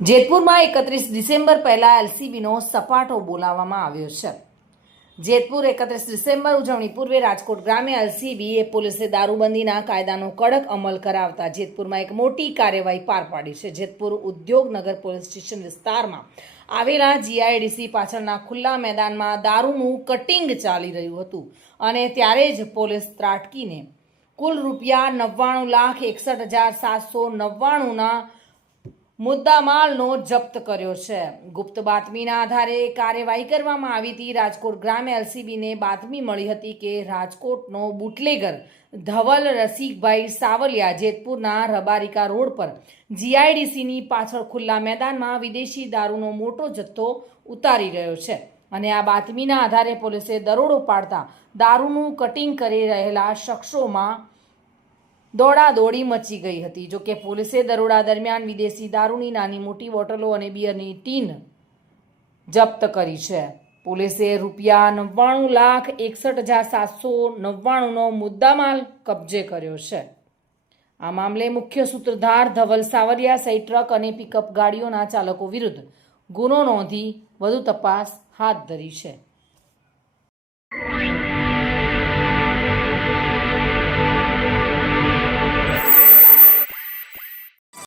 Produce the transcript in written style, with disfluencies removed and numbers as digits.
જેતપુરમાં 31 December પહેલા એલસીબીનો સપાટો બોલાવવામાં આવ્યો છે. જેતપુર 31 ડિસેમ્બર ઉજવણી પૂર્વે રાજકોટ ગ્રામ્ય એલસીબીએ પોલીસે દારૂબંધીના કાયદાનો કડક અમલ કરાવતા જેતપુરમાં એક મોટી કાર્યવાહી પાર પાડી છે. જેતપુર ઉદ્યોગનગર પોલીસ સ્ટેશન વિસ્તારમાં આવેલા જીઆઈડીસી પાછળના ખુલ્લા મેદાનમાં દારૂનું કટિંગ ચાલી રહ્યું હતું અને ત્યારે જ પોલીસ ત્રાટકીને કુલ રૂપિયા 99,61,799ના મુદ્દામાલનો જપ્ત કર્યો છે. ગુપ્ત બાતમીના આધારે કાર્યવાહી કરવામાં આવી હતી. રાજકોટ ગ્રામ્ય એલસીબીને બાતમી મળી હતી કે રાજકોટનો બુટલેગર ધવલ રસિકભાઈ સાવલિયા જેતપુરના રબારિકા રોડ પર જીઆઈડીસીની પાછળ ખુલ્લા મેદાનમાં વિદેશી દારૂનો મોટો જથ્થો ઉતારી રહ્યો છે અને આ બાતમીના આધારે પોલીસે દરોડો પાડતા દારૂનું કટિંગ કરી રહેલા શખ્સોમાં દોડાદોડી મચી ગઈ હતી. જોકે પોલીસે દરોડા દરમિયાન વિદેશી દારૂની નાની મોટી બોટલો અને બિયરની ટીન જપ્ત કરી છે. પોલીસે રૂપિયા 99,61,799નો મુદ્દામાલ કબજે કર્યો છે. આ મામલે મુખ્ય સૂત્રધાર ધવલ સાવરિયા સહિત ટ્રક અને પિકઅપ ગાડીઓના ચાલકો વિરુદ્ધ ગુનો નોંધી વધુ તપાસ હાથ ધરી છે.